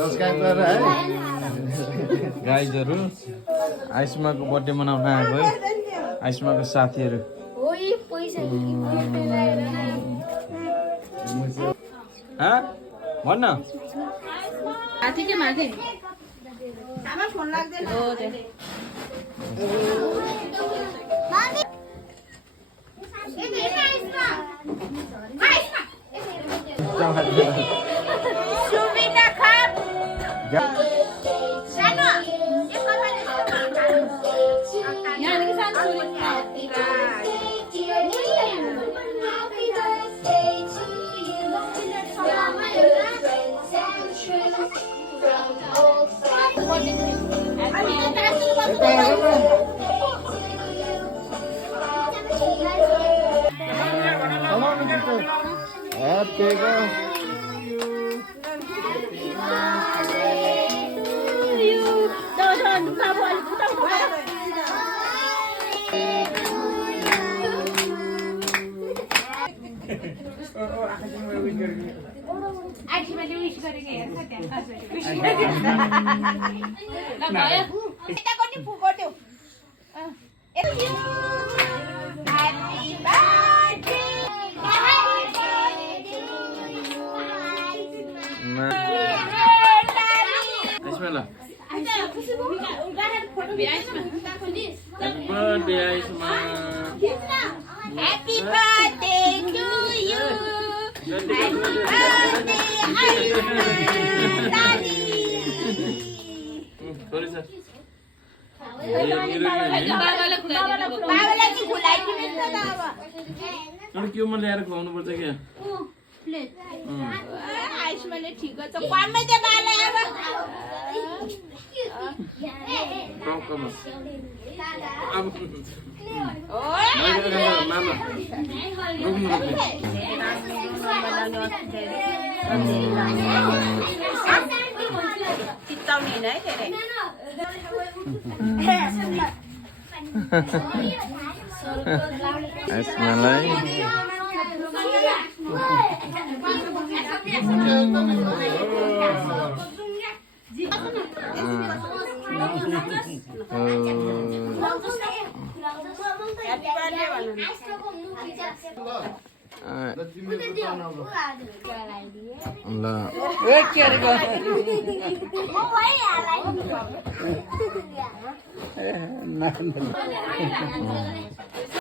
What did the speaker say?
Subscribe गरेर है गाइजहरु आइसमाको birthday मनाउन आएको है आइसमाको साथीहरु भन्न हाथी चाहिँ मार्दै आमा फोन लाग्दैन हो सुबिना खाप सानो एक कपाल यहाँ देखि सानो Happy Happy birthday to you. Happy birthday, Daddy. Sorry sir. बाबालाई खुलाइदिनु नि त अब के म ल्याएर खुवाउनु पर्छ के आइसमाले ठिक छ कममै दे बाले अब चित्ताउने है धेरै आइसमालाई ल